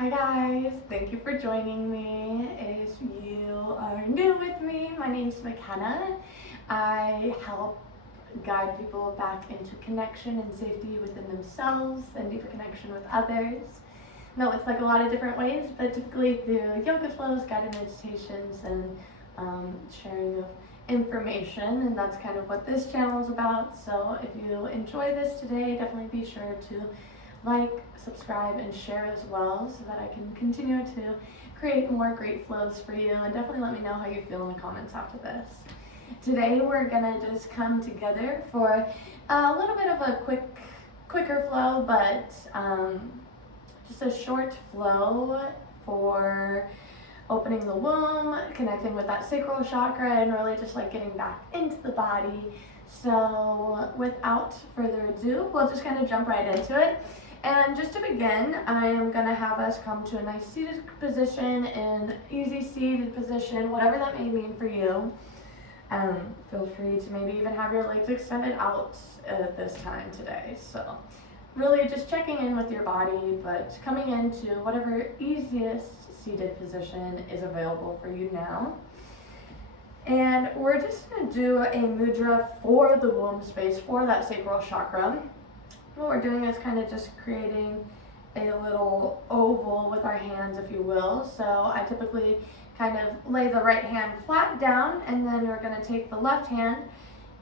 Hi guys, thank you for joining me. If you are new with me, my name is McKenna. I help guide people back into connection and safety within themselves and deeper connection with others. And that looks like a lot of different ways, but typically through yoga flows, guided meditations, and sharing of information, and that's kind of what this channel is about. So if you enjoy this today, definitely be sure to like, subscribe, and share as well so that I can continue to create more great flows for you, and definitely let me know how you feel in the comments after this. Today we're gonna just come together for a little bit of a quicker flow, but just a short flow for opening the womb, connecting with that sacral chakra, and really just like getting back into the body. So without further ado, we'll just kind of jump right into it. And just to begin, I am going to have us come to a nice seated position, an easy seated position, whatever that may mean for you. Feel free to maybe even have your legs extended out at this time today. So really just checking in with your body, but coming into whatever easiest seated position is available for you now. And we're just going to do a mudra for the womb space, for that sacral chakra. What we're doing is kind of just creating a little oval with our hands, if you will. So I typically kind of lay the right hand flat down, and then we're going to take the left hand,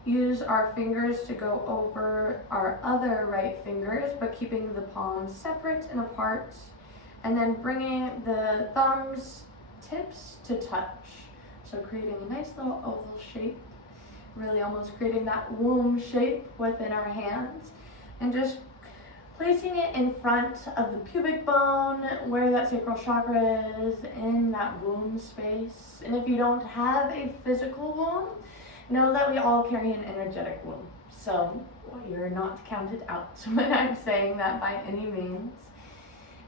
use our fingers to go over our other right fingers, but keeping the palms separate and apart, and then bringing the thumbs tips to touch. So creating a nice little oval shape, really almost creating that womb shape within our hands, and just placing it in front of the pubic bone where that sacral chakra is in that womb space. And if you don't have a physical womb, know that we all carry an energetic womb. So you're not counted out when I'm saying that by any means.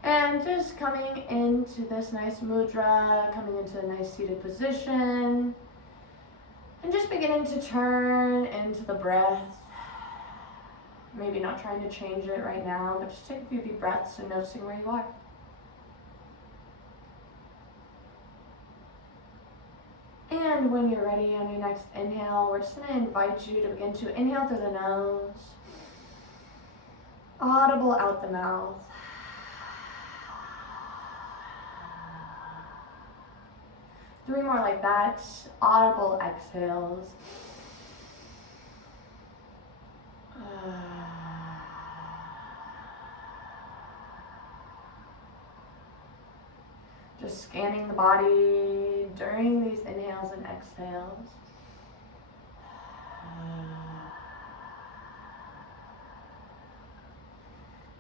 And just coming into this nice mudra, coming into a nice seated position, and just beginning to turn into the breath. Maybe not trying to change it right now, but just take a few deep breaths and noticing where you are. And when you're ready on your next inhale, we're just going to invite you to begin to inhale through the nose, audible out the mouth. Three more like that, audible exhales. Just scanning the body during these inhales and exhales.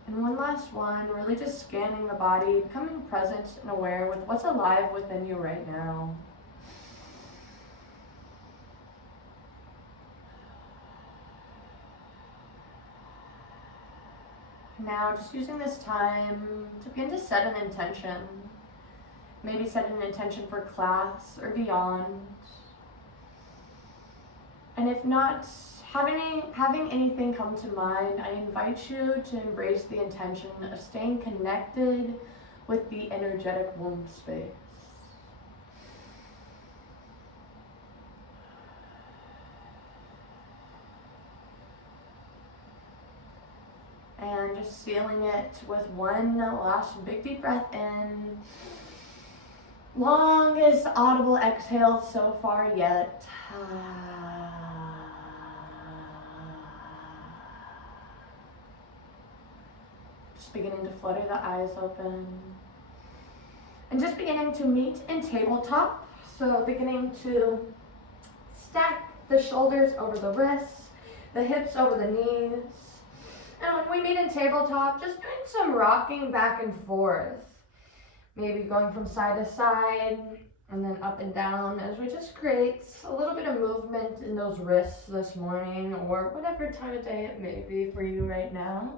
And one last one, really just scanning the body, becoming present and aware with what's alive within you right now. Now, just using this time to begin to set an intention. Maybe set an intention for class or beyond. And if not having anything come to mind, I invite you to embrace the intention of staying connected with the energetic womb space. And just sealing it with one last big deep breath in. Longest audible exhale so far yet. Just beginning to flutter the eyes open. And just beginning to meet in tabletop. So beginning to stack the shoulders over the wrists, the hips over the knees. And when we meet in tabletop, just doing some rocking back and forth. Maybe going from side to side and then up and down as we just create a little bit of movement in those wrists this morning, or whatever time of day it may be for you right now.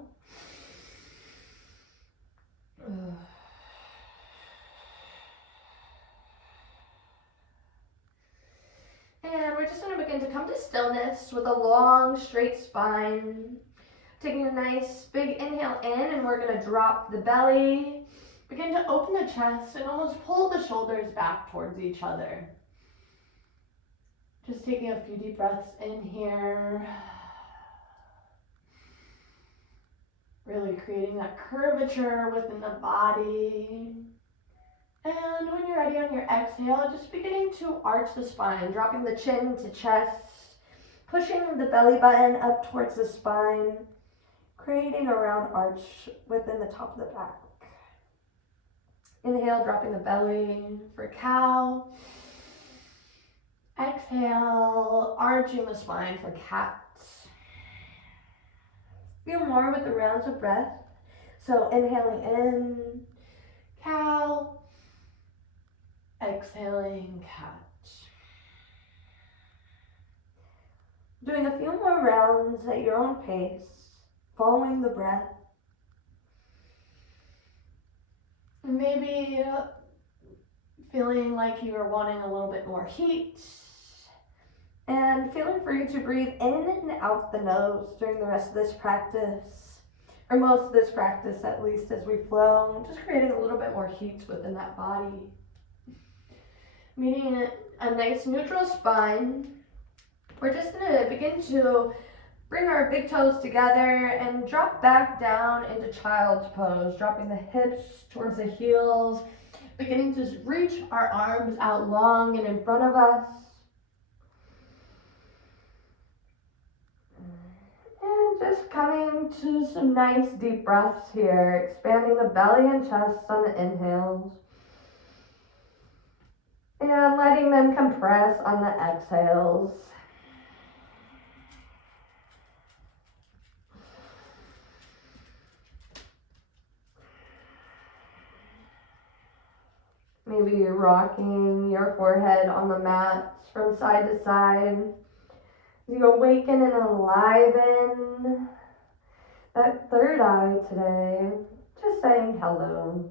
And we're just going to begin to come to stillness with a long, straight spine. Taking a nice big inhale in, and we're going to drop the belly. begin to open the chest and almost pull the shoulders back towards each other. Just taking a few deep breaths in here. Really creating that curvature within the body. And when you're ready on your exhale, just beginning to arch the spine, dropping the chin to chest, pushing the belly button up towards the spine, creating a round arch within the top of the back. Inhale, dropping the belly for cow. Exhale, arching the spine for cat. Feel more with the rounds of breath. So inhaling in, cow. Exhaling, cat. Doing a few more rounds at your own pace, following the breath. Maybe feeling like you are wanting a little bit more heat. And feeling free to breathe in and out the nose during the rest of this practice, or most of this practice at least as we flow, just creating a little bit more heat within that body. Meeting a nice neutral spine. We're just going to begin to bring our big toes together and drop back down into child's pose, dropping the hips towards the heels, beginning to reach our arms out long and in front of us. And just coming to some nice deep breaths here, expanding the belly and chest on the inhales. And letting them compress on the exhales. Maybe you're rocking your forehead on the mats from side to side. You awaken and enliven that third eye today. Just saying hello.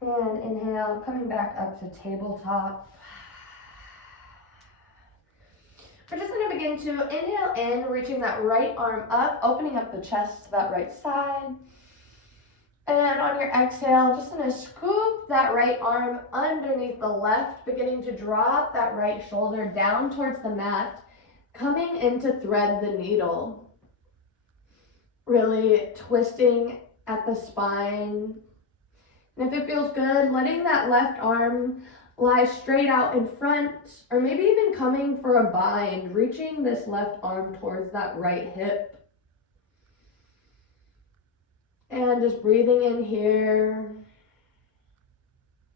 And inhale, coming back up to tabletop. We're just going to begin to inhale in, reaching that right arm up, opening up the chest to that right side. And on your exhale, just going to scoop that right arm underneath the left, beginning to drop that right shoulder down towards the mat, coming in to thread the needle. Really twisting at the spine. And if it feels good, letting that left arm lie straight out in front, or maybe even coming for a bind, reaching this left arm towards that right hip. And just breathing in here,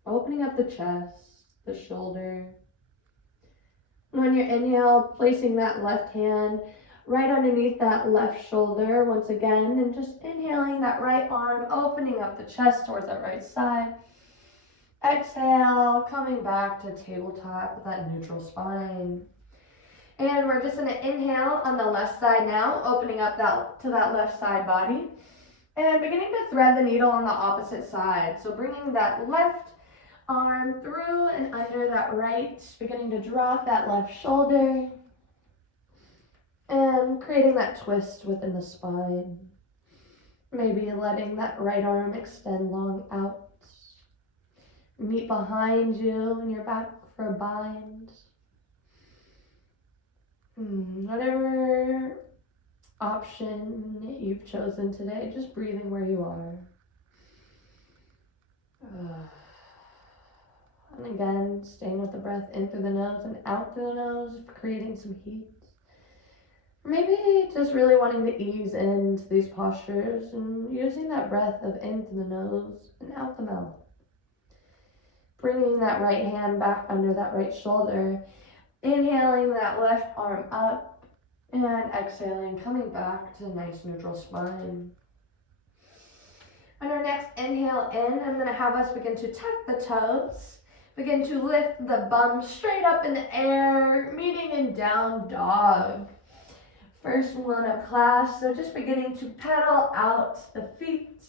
opening up the chest, the shoulder. And on your inhale, placing that left hand right underneath that left shoulder once again, and just inhaling that right arm, opening up the chest towards that right side. Exhale, coming back to tabletop with that neutral spine. And we're just going to inhale on the left side now, opening up to that left side body. And beginning to thread the needle on the opposite side. So bringing that left arm through and under that right, beginning to drop that left shoulder. And creating that twist within the spine. Maybe letting that right arm extend long out. Meet behind you and your back for a bind. Whatever option you've chosen today, just breathing where you are. And again, staying with the breath in through the nose and out through the nose, creating some heat. Maybe just really wanting to ease into these postures and using that breath of in through the nose and out the mouth. Bringing that right hand back under that right shoulder. Inhaling that left arm up. And exhaling, coming back to a nice neutral spine. On our next inhale in, I'm going to have us begin to tuck the toes. Begin to lift the bum straight up in the air, meeting in down dog. First one of class, so just beginning to pedal out the feet.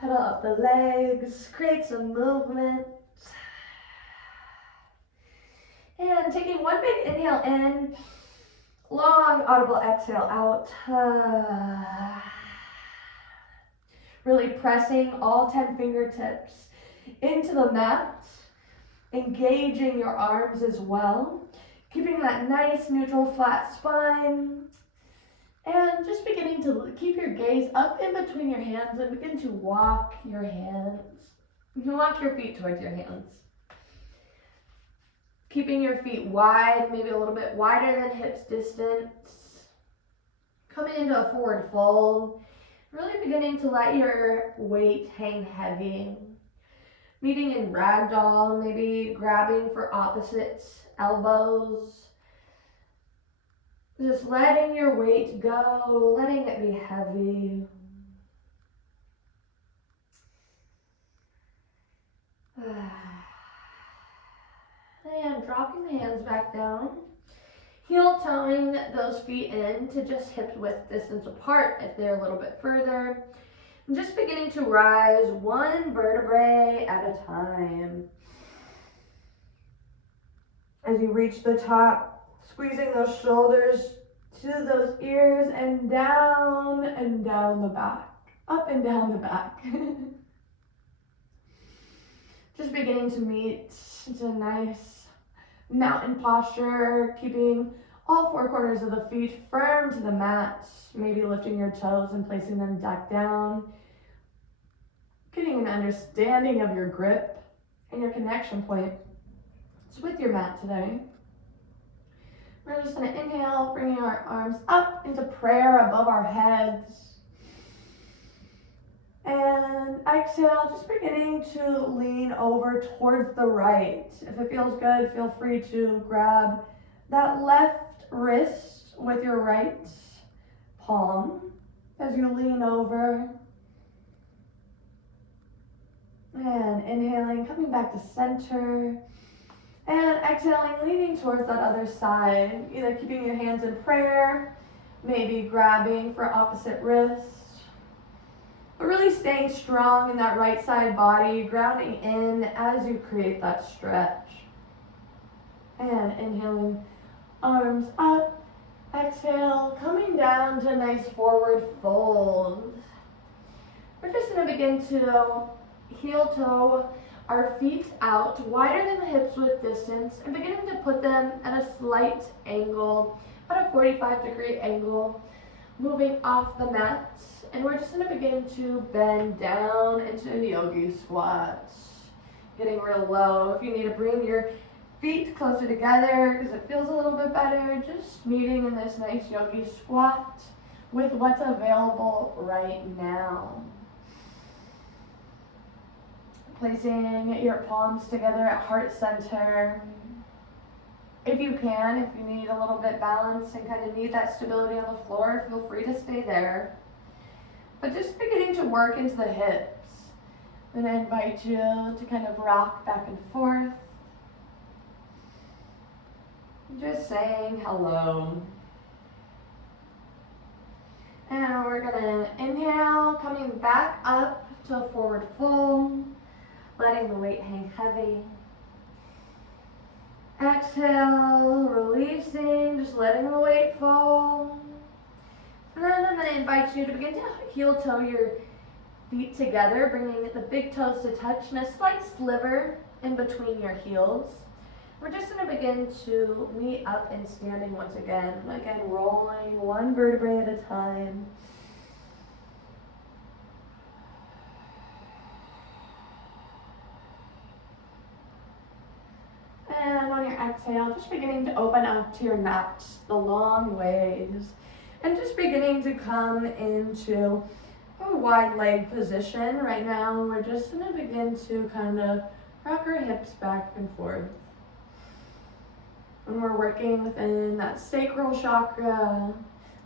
Pedal up the legs, create some movement. And taking one big inhale in. Long audible exhale out. Really pressing all 10 fingertips into the mat, engaging your arms as well, keeping that nice neutral flat spine, and just beginning to keep your gaze up in between your hands and begin to walk your hands. You can walk your feet towards your hands. Keeping your feet wide, maybe a little bit wider than hips distance. Coming into a forward fold. Really beginning to let your weight hang heavy. Meeting in ragdoll, maybe grabbing for opposite elbows. Just letting your weight go, letting it be heavy. And dropping the hands back down. Heel toeing those feet in to just hip width distance apart if they're a little bit further. And just beginning to rise one vertebrae at a time. As you reach the top, squeezing those shoulders to those ears and down the back. Up and down the back. Just beginning to meet into a nice mountain posture, keeping all four corners of the feet firm to the mat, maybe lifting your toes and placing them back down. Getting an understanding of your grip and your connection point. It's with your mat today. We're just going to inhale, bringing our arms up into prayer above our heads. And exhale, just beginning to lean over towards the right. If it feels good, feel free to grab that left wrist with your right palm as you lean over. And inhaling, coming back to center. And exhaling, leaning towards that other side. Either keeping your hands in prayer, maybe grabbing for opposite wrist. But really staying strong in that right side body, grounding in as you create that stretch. And inhaling, arms up. Exhale, coming down to a nice forward fold. We're just going to begin to heel toe our feet out wider than the hips width distance and beginning to put them at a slight angle, about a 45-degree angle, moving off the mat. And we're just going to begin to bend down into a yogi squat. Getting real low. If you need to bring your feet closer together because it feels a little bit better, just meeting in this nice yogi squat with what's available right now. Placing your palms together at heart center. If you can, if you need a little bit balance and kind of need that stability on the floor, feel free to stay there. But just beginning to work into the hips. And I invite you to kind of rock back and forth. Just saying hello. And we're gonna inhale, coming back up to a forward fold. Letting the weight hang heavy. Exhale, releasing, just letting the weight fall. And then I'm going to invite you to begin to heel toe your feet together, bringing the big toes to touch and a slight sliver in between your heels. We're just going to begin to meet up and standing once again. Again, rolling one vertebrae at a time. And on your exhale, just beginning to open up to your mat the long ways. And just beginning to come into a wide leg position. Right now, we're just going to begin to kind of rock our hips back and forth. And we're working within that sacral chakra,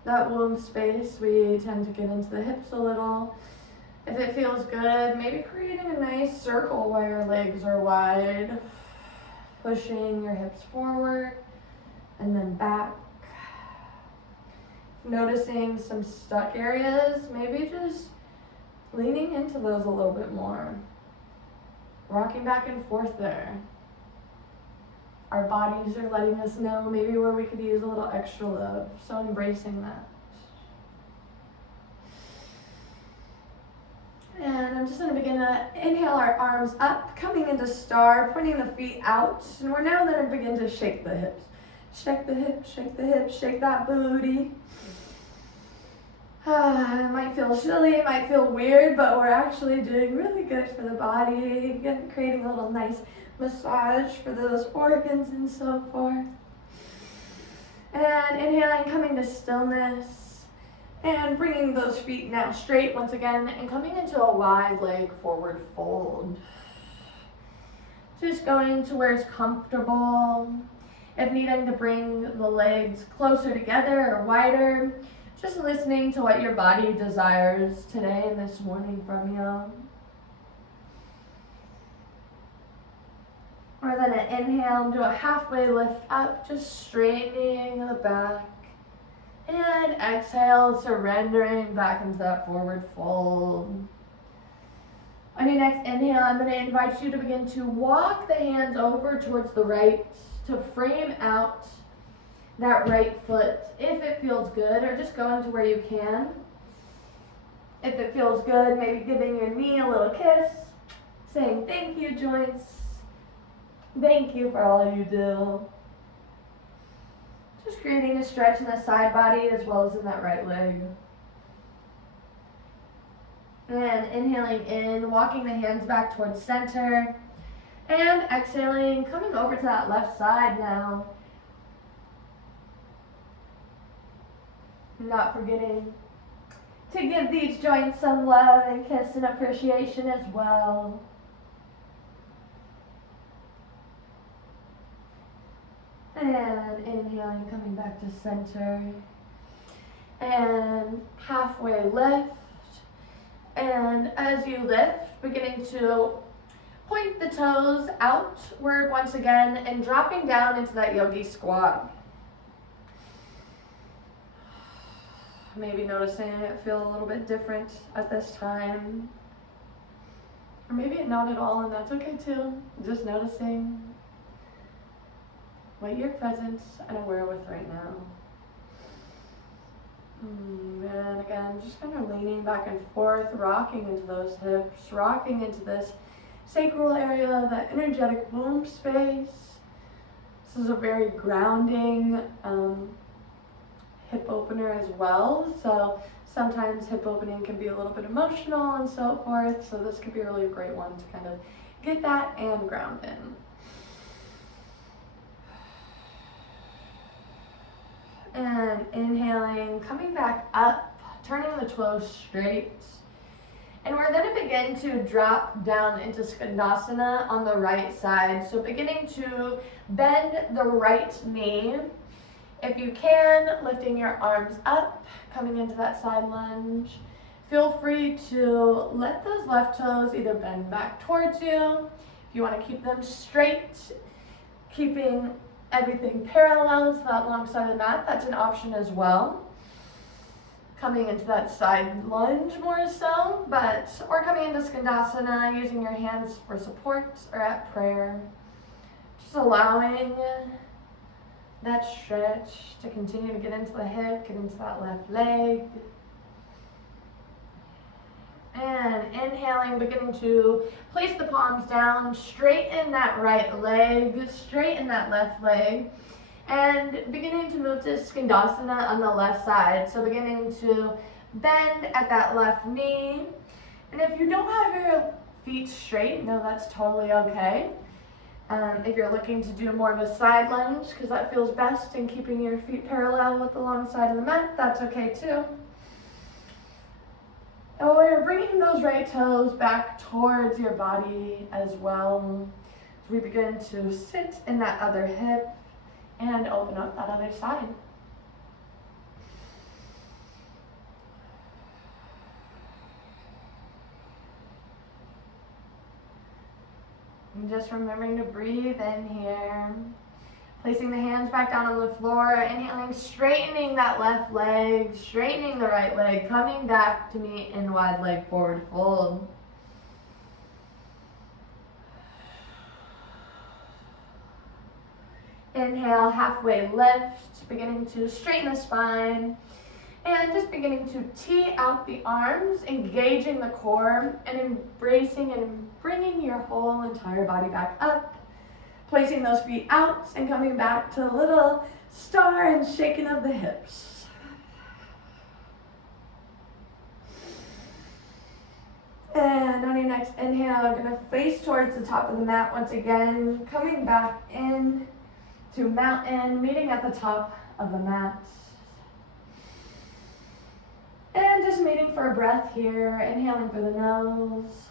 that womb space. We tend to get into the hips a little. If it feels good, maybe creating a nice circle while your legs are wide. Pushing your hips forward and then back. Noticing some stuck areas, maybe just leaning into those a little bit more. Rocking back and forth there. Our bodies are letting us know maybe where we could use a little extra love, so embracing that. And just going to begin to inhale our arms up, coming into star, pointing the feet out. And we're now going to begin to shake the hips. Shake the hips, shake the hips, shake that booty. It might feel silly, it might feel weird, but we're actually doing really good for the body. Again, creating a little nice massage for those organs and so forth. And inhaling, coming to stillness. And bringing those feet now straight once again and coming into a wide leg forward fold. Just going to where it's comfortable. If needing to bring the legs closer together or wider, just listening to what your body desires today and this morning from you. We're going to inhale and do a halfway lift up, just straightening the back. And exhale, surrendering back into that forward fold. On your next inhale, I'm going to invite you to begin to walk the hands over towards the right to frame out that right foot if it feels good, or just go into where you can. If it feels good, maybe giving your knee a little kiss, saying thank you, joints. Thank you for all you do. Just creating a stretch in the side body as well as in that right leg. And inhaling in, walking the hands back towards center. And exhaling, coming over to that left side now. Not forgetting to give these joints some love and kiss and appreciation as well. And inhaling, coming back to center. And halfway lift. And as you lift, beginning to point the toes outward once again and dropping down into that yogi squat. Maybe noticing it feel a little bit different at this time. Or maybe not at all, and that's okay too. Just noticing what you're present and aware with right now. And again, just kind of leaning back and forth, rocking into those hips, rocking into this sacral area, that energetic womb space. This is a very grounding hip opener as well. So sometimes hip opening can be a little bit emotional and so forth. So this could be a really great one to kind of get that and ground in. And inhaling, coming back up, turning the toes straight. And we're going to begin to drop down into Skandasana on the right side. So beginning to bend the right knee. If you can, lifting your arms up, coming into that side lunge. Feel free to let those left toes either bend back towards you. If you want to keep them straight, keeping everything parallel to that long side of the mat, that's an option as well. Coming into that side lunge more so, or coming into Skandasana, using your hands for support or at prayer. Just allowing that stretch to continue to get into the hip, get into that left leg. And inhaling, beginning to place the palms down, straighten that right leg, straighten that left leg, and beginning to move to Skandasana on the left side. So beginning to bend at that left knee. And if you don't have your feet straight, no, that's totally okay. If you're looking to do more of a side lunge, because that feels best in keeping your feet parallel with the long side of the mat, that's okay too. And we're bringing those right toes back towards your body as well. As we begin to sit in that other hip and open up that other side. And just remembering to breathe in here. Placing the hands back down on the floor, inhaling, straightening that left leg, straightening the right leg, coming back to meet in wide leg forward fold. Inhale, halfway lift, beginning to straighten the spine. And just beginning to tee out the arms, engaging the core, and embracing and bringing your whole entire body back up. Placing those feet out and coming back to a little star and shaking of the hips. And on your next inhale, I'm going to face towards the top of the mat once again, coming back in to mountain, meeting at the top of the mat. And just meeting for a breath here, inhaling through the nose.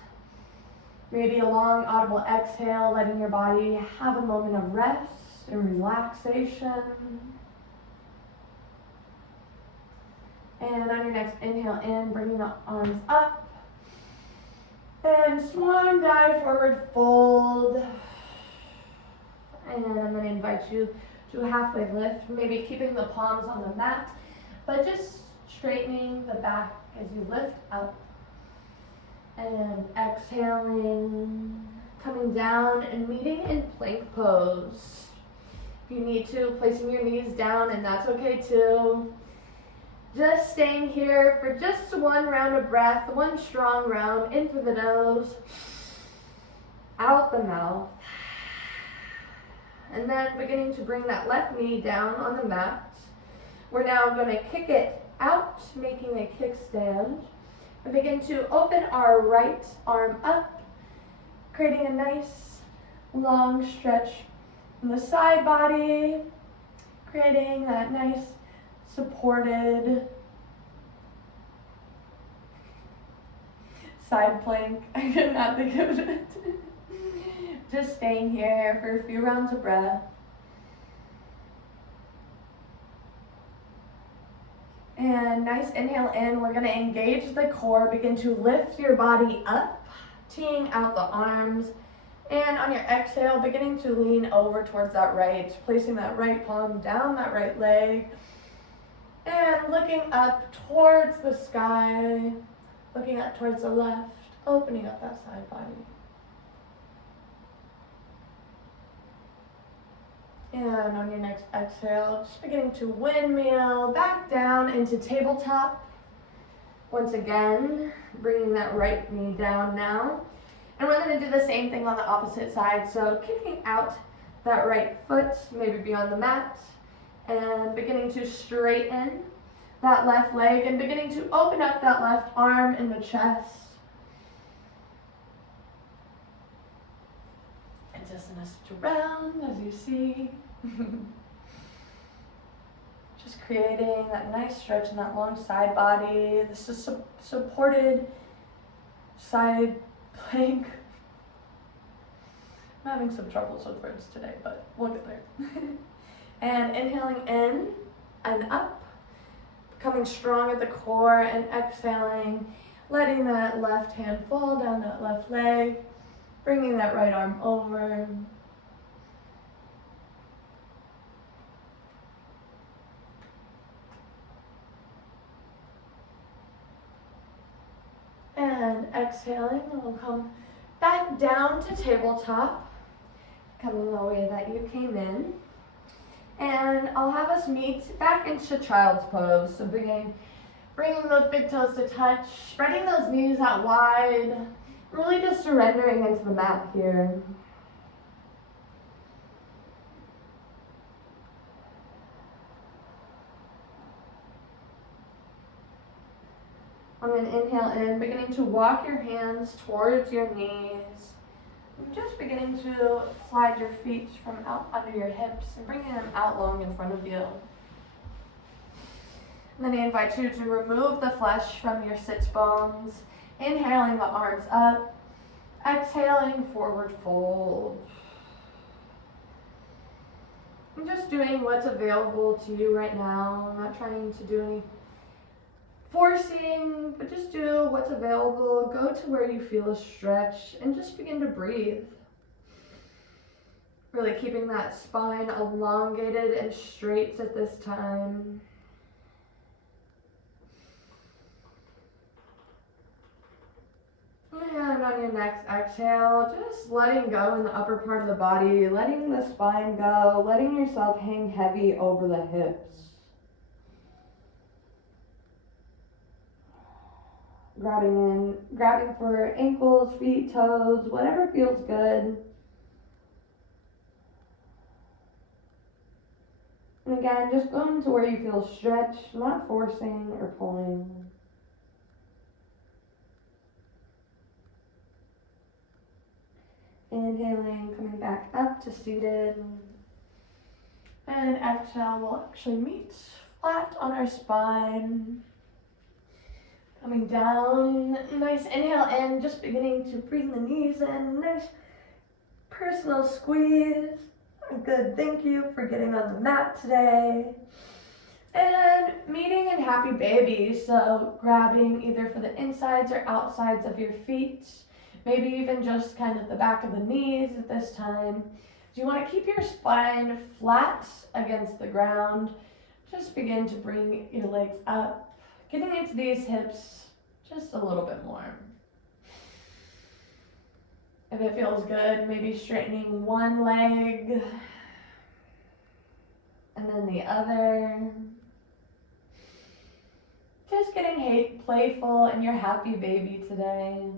Maybe a long audible exhale, letting your body have a moment of rest and relaxation. And on your next inhale in, bringing the arms up. And swan dive, forward fold. And I'm going to invite you to a halfway lift, maybe keeping the palms on the mat, but just straightening the back as you lift up. And exhaling, coming down and meeting in plank pose. If you need to, placing your knees down, and that's okay too. Just staying here for just one round of breath, one strong round, in through the nose, out the mouth. And then beginning to bring that left knee down on the mat. We're now going to kick it out, making a kickstand. And begin to open our right arm up, creating a nice long stretch in the side body, creating that nice supported side plank. I could not think of it. Just staying here for a few rounds of breath. And nice inhale in, we're gonna engage the core, begin to lift your body up, teeing out the arms. And on your exhale, beginning to lean over towards that right, placing that right palm down that right leg. And looking up towards the sky, looking up towards the left, opening up that side body. And on your next exhale, just beginning to windmill back down into tabletop. Once again, bringing that right knee down now. And we're going to do the same thing on the opposite side. So kicking out that right foot, maybe beyond the mat, and beginning to straighten that left leg and beginning to open up that left arm in the chest. And just in a round, as you see. Just creating that nice stretch in that long side body. This is supported side plank. I'm having some troubles with words today, but we'll get there. And inhaling in and up, coming strong at the core, and exhaling, letting that left hand fall down that left leg, bringing that right arm over. And exhaling, and we'll come back down to tabletop, coming the way that you came in. And I'll have us meet back into child's pose. So bringing those big toes to touch, spreading those knees out wide, really just surrendering into the mat here. I'm going to inhale in, beginning to walk your hands towards your knees. And just beginning to slide your feet from out under your hips and bringing them out long in front of you. And then I invite you to remove the flesh from your sits bones. Inhaling the arms up. Exhaling, forward fold. I'm just doing what's available to you right now. I'm not trying to do any forcing, but just do what's available. Go to where you feel a stretch and just begin to breathe. Really keeping that spine elongated and straight at this time. And on your next exhale, just letting go in the upper part of the body, letting the spine go, letting yourself hang heavy over the hips. grabbing for ankles, feet, toes, whatever feels good. And again, just going to where you feel stretched, not forcing or pulling. Inhaling, coming back up to seated. And exhale, we'll actually meet flat on our spine. Coming down, nice inhale in, just beginning to bring the knees in. Nice personal squeeze. Good, thank you for getting on the mat today. And meeting in happy baby, so grabbing either for the insides or outsides of your feet, maybe even just kind of the back of the knees at this time. Do you want to keep your spine flat against the ground? Just begin to bring your legs up, getting into these hips just a little bit more. If it feels good, maybe straightening one leg and then the other. Just getting playful in your happy baby today.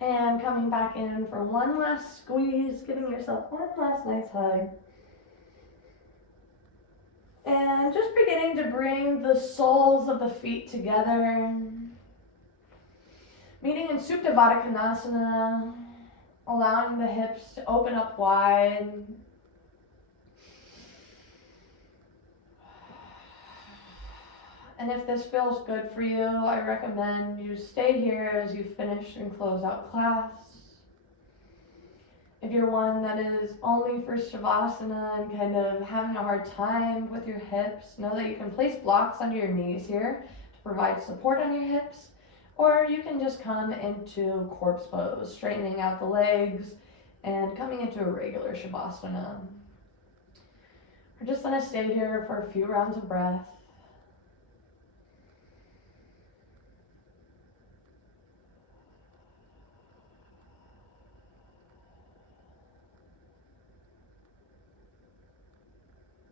And coming back in for one last squeeze, giving yourself one last nice hug. And just beginning to bring the soles of the feet together. Meeting in Supta Baddha Konasana, allowing the hips to open up wide. And if this feels good for you, I recommend you stay here as you finish and close out class. If you're one that is only for Shavasana and kind of having a hard time with your hips, know that you can place blocks under your knees here to provide support on your hips, or you can just come into corpse pose, straightening out the legs and coming into a regular Shavasana. We're just going to stay here for a few rounds of breath.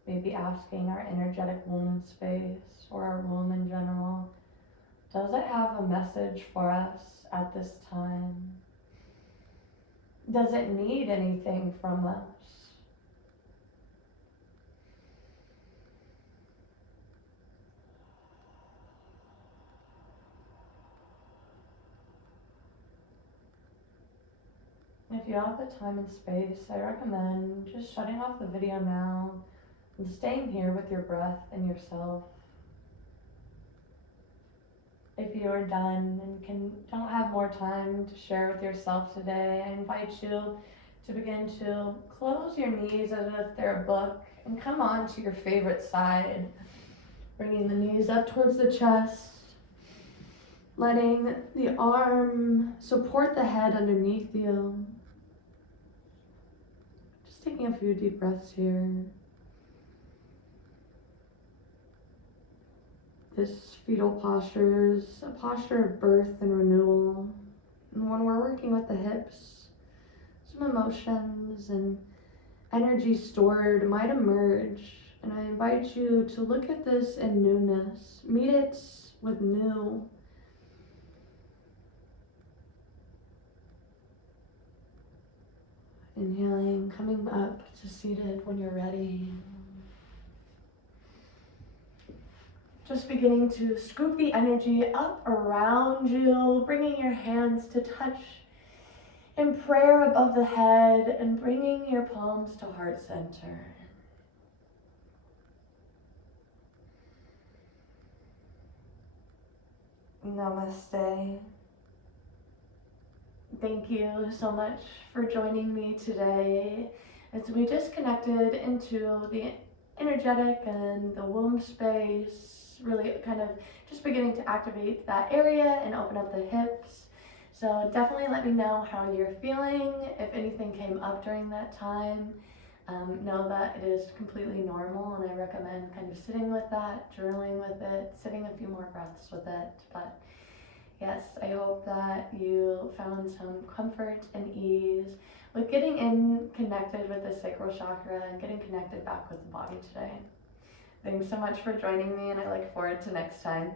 Maybe asking our energetic womb space or our womb in general, does it have a message for us at this time? Does it need anything from us? If you have the time and space, I recommend just shutting off the video now and staying here with your breath and yourself. If you are done and don't have more time to share with yourself today, I invite you to begin to close your knees as if they're a book and come on to your favorite side, bringing the knees up towards the chest, letting the arm support the head underneath you. Just taking a few deep breaths here. This fetal posture is a posture of birth and renewal. And when we're working with the hips, some emotions and energy stored might emerge. And I invite you to look at this in newness. Meet it with new. Inhaling, coming up to seated when you're ready. Just beginning to scoop the energy up around you, bringing your hands to touch in prayer above the head and bringing your palms to heart center. Namaste. Thank you so much for joining me today as we just connected into the energetic and the womb space. Really kind of just beginning to activate that area and open up the hips. So definitely let me know how you're feeling. If anything came up during that time, know that it is completely normal, and I recommend kind of sitting with that, journaling with it, sitting a few more breaths with it. But Yes, I hope that you found some comfort and ease with getting in connected with the sacral chakra and getting connected back with the body today. Thanks so much for joining me, and I look forward to next time.